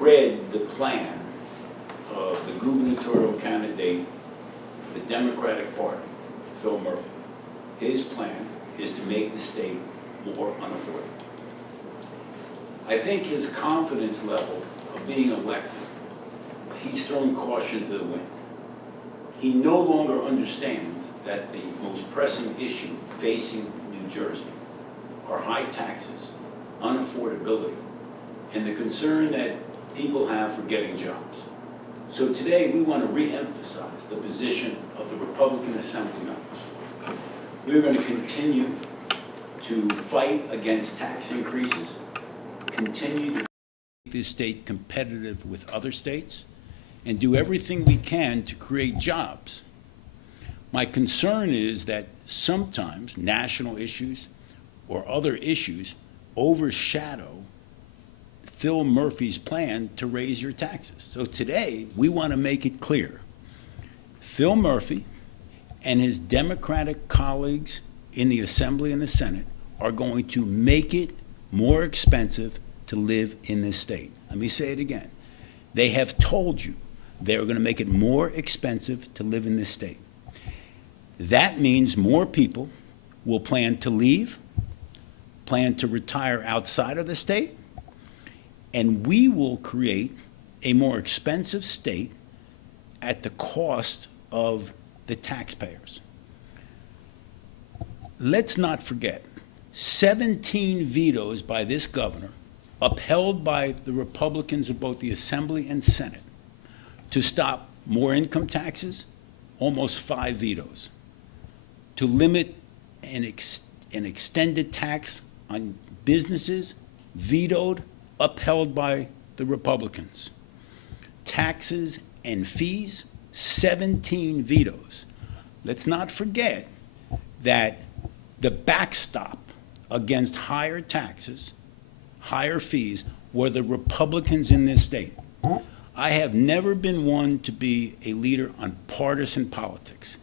read the plan of the gubernatorial candidate, the Democratic Party, Phil Murphy. His plan is to make the state more unaffordable. I think his confidence level of being elected, he's thrown caution to the wind. He no longer understands that the most pressing issue facing New Jersey are high taxes, unaffordability, and the concern that people have for getting jobs. So today we want to re-emphasize the position of the Republican Assembly members. We're going to continue to fight against tax increases, continue to make this state competitive with other states, and do everything we can to create jobs. My concern is that sometimes national issues or other issues overshadow Phil Murphy's plan to raise your taxes. So today, we want to make it clear. Phil Murphy and his Democratic colleagues in the Assembly and the Senate are going to make it more expensive to live in this state. Let me say it again. They have told you they're going to make it more expensive to live in this state. That means more people will plan to leave, plan to retire outside of the state, and we will create a more expensive state at the cost of the taxpayers. Let's not forget, 17 vetoes by this governor, upheld by the Republicans of both the Assembly and Senate, to stop more income taxes, almost 5 vetoes. To limit an extended tax on businesses, vetoed, upheld by the Republicans. Taxes and fees, 17 vetoes. Let's not forget that the backstop against higher taxes, higher fees, were the Republicans in this state. I have never been one to be a leader on partisan politics,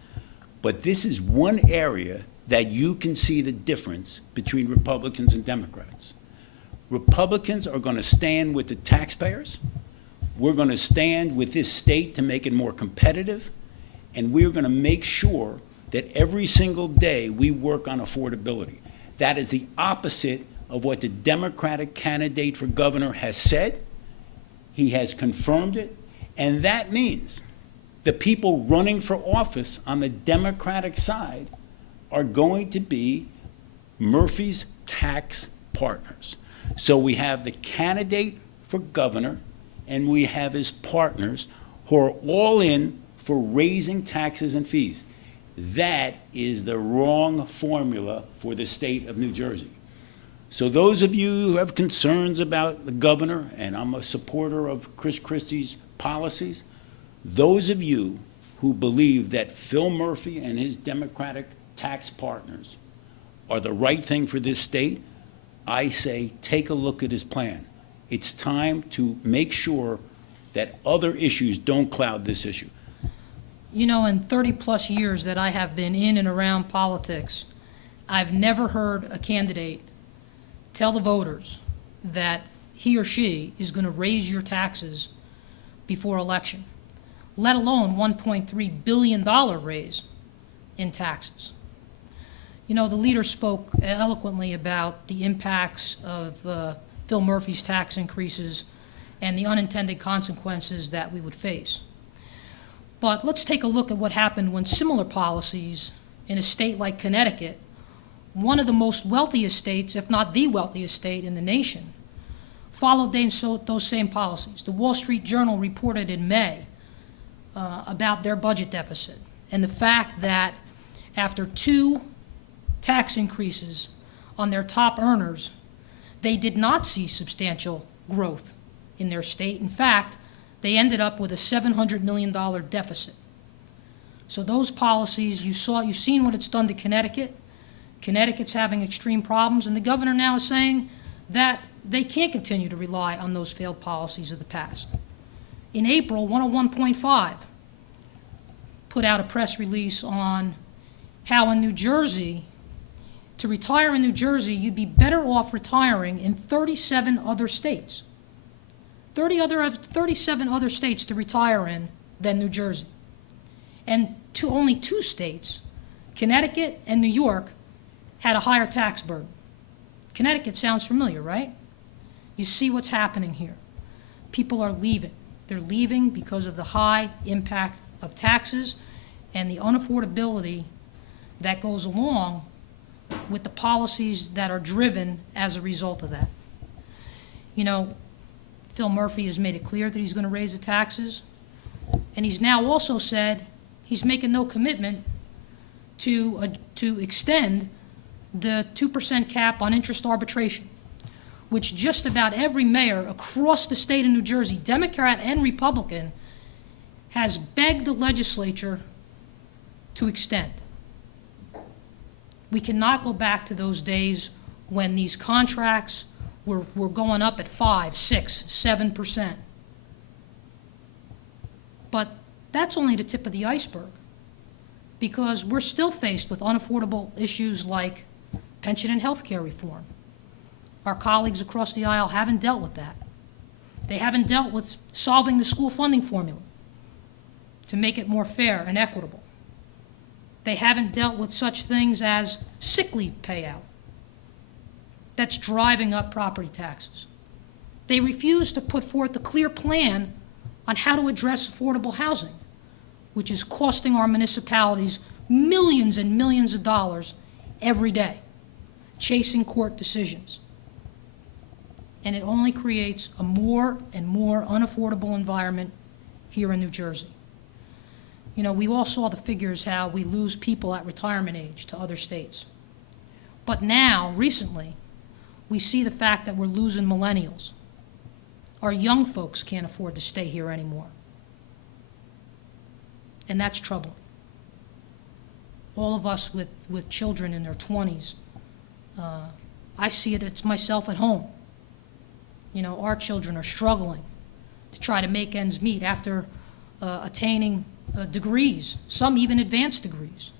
but this is one area that you can see the difference between Republicans and Democrats. Republicans are going to stand with the taxpayers. We're going to stand with this state to make it more competitive, and we're going to make sure that every single day we work on affordability. That is the opposite of what the Democratic candidate for governor has said. He has confirmed it, and that means the people running for office on the Democratic side are going to be Murphy's tax partners. So we have the candidate for governor, and we have his partners who are all in for raising taxes and fees. That is the wrong formula for the state of New Jersey. So those of you who have concerns about the governor, and I'm a supporter of Chris Christie's policies, those of you who believe that Phil Murphy and his Democratic tax partners are the right thing for this state, I say take a look at his plan. It's time to make sure that other issues don't cloud this issue. You know, in 30-plus years that I have been in and around politics, I've never heard a candidate tell the voters that he or she is going to raise your taxes before election, let alone $1.3 billion raise in taxes. You know, the leader spoke eloquently about the impacts of Phil Murphy's tax increases and the unintended consequences that we would face. But let's take a look at what happened when similar policies in a state like Connecticut, one of the most wealthiest states, if not the wealthiest state in the nation, followed those same policies. The Wall Street Journal reported in May about their budget deficit and the fact that after 2 tax increases on their top earners, they did not see substantial growth in their state. In fact, they ended up with a $700 million deficit. So those policies, you've seen what it's done to Connecticut. Connecticut's having extreme problems, and the governor now is saying that they can't continue to rely on those failed policies of the past. In April, 101.5 put out a press release on how in New Jersey, to retire in New Jersey, you'd be better off retiring in 37 other states. 37 other states to retire in than New Jersey. And only 2 states, Connecticut and New York, had a higher tax burden. Connecticut sounds familiar, right? You see what's happening here. People are leaving. They're leaving because of the high impact of taxes and the unaffordability that goes along with the policies that are driven as a result of that. You know, Phil Murphy has made it clear that he's going to raise the taxes, and he's now also said he's making no commitment to extend the 2% cap on interest arbitration, which just about every mayor across the state of New Jersey, Democrat and Republican, has begged the legislature to extend. We cannot go back to those days when these contracts were going up at 5, 6, 7%. But that's only the tip of the iceberg, because we're still faced with unaffordable issues like pension and health care reform. Our colleagues across the aisle haven't dealt with that. They haven't dealt with solving the school funding formula to make it more fair and equitable. They haven't dealt with such things as sick leave payout. That's driving up property taxes. They refuse to put forth a clear plan on how to address affordable housing, which is costing our municipalities millions and millions of dollars every day, chasing court decisions. And it only creates a more and more unaffordable environment here in New Jersey. You know, we all saw the figures how we lose people at retirement age to other states. But now, recently, we see the fact that we're losing millennials. Our young folks can't afford to stay here anymore. And that's troubling. All of us with children in their 20s, I see it, it's myself at home. You know, our children are struggling to try to make ends meet after attaining degrees, some even advanced degrees.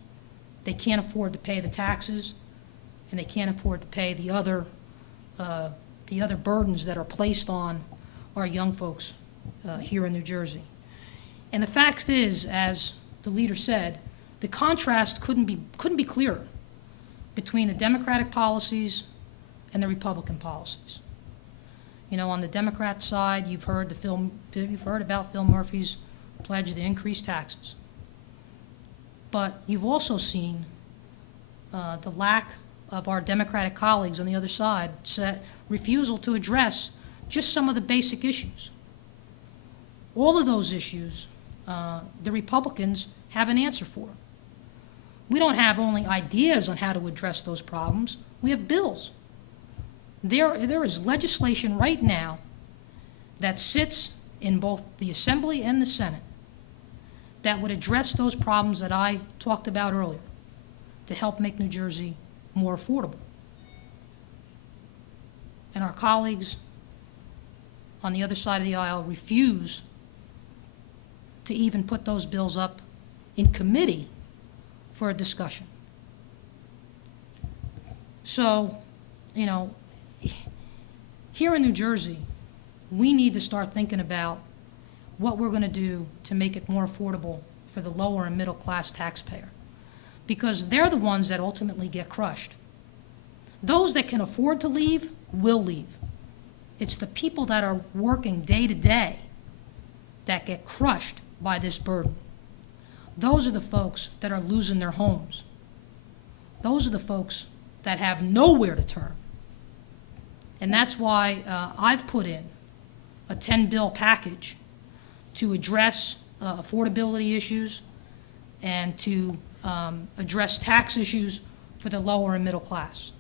They can't afford to pay the taxes, and they can't afford to pay the other burdens that are placed on our young folks here in New Jersey. And the fact is, as the leader said, the contrast couldn't be clearer between the Democratic policies and the Republican policies. You know, on the Democrat side, you've heard about Phil Murphy's pledge to increase taxes. But you've also seen the lack of our Democratic colleagues on the other side, refusal to address just some of the basic issues. All of those issues, the Republicans have an answer for. We don't have only ideas on how to address those problems, we have bills. There is legislation right now that sits in both the Assembly and the Senate that would address those problems that I talked about earlier to help make New Jersey more affordable. And our colleagues on the other side of the aisle refuse to even put those bills up in committee for a discussion. So, you know, here in New Jersey, we need to start thinking about what we're going to do to make it more affordable for the lower and middle class taxpayer, because they're the ones that ultimately get crushed. Those that can afford to leave will leave. It's the people that are working day to day that get crushed by this burden. Those are the folks that are losing their homes. Those are the folks that have nowhere to turn. And that's why I've put in a 10-bill package to address affordability issues and to address tax issues for the lower and middle class.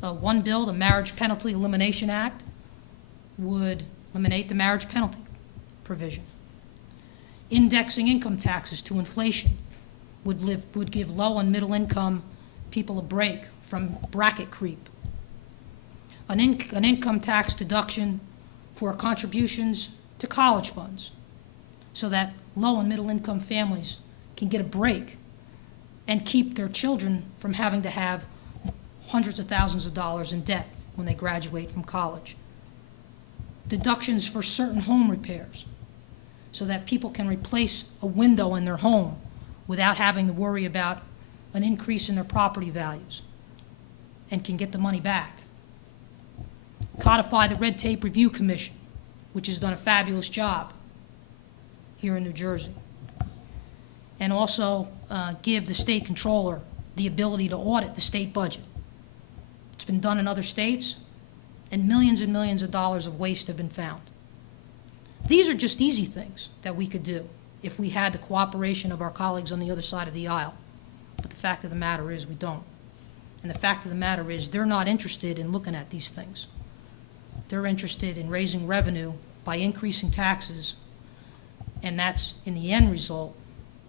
One bill, the Marriage Penalty Elimination Act, would eliminate the marriage penalty provision. Indexing income taxes to inflation would give low and middle income people a break from bracket creep. An income tax deduction for contributions to college funds so that low and middle income families can get a break and keep their children from having to have hundreds of thousands of dollars in debt when they graduate from college. deductions for certain home repairs so that people can replace a window in their home without having to worry about an increase in their property values and can get the money back. Codify the Red Tape Review Commission, which has done a fabulous job here in New Jersey. And also give the state controller the ability to audit the state budget. It's been done in other states, and millions of dollars of waste have been found. These are just easy things that we could do if we had the cooperation of our colleagues on the other side of the aisle. But the fact of the matter is we don't. And the fact of the matter is they're not interested in looking at these things. They're interested in raising revenue by increasing taxes, and that's, in the end result,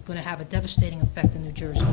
going to have a devastating effect in New Jersey.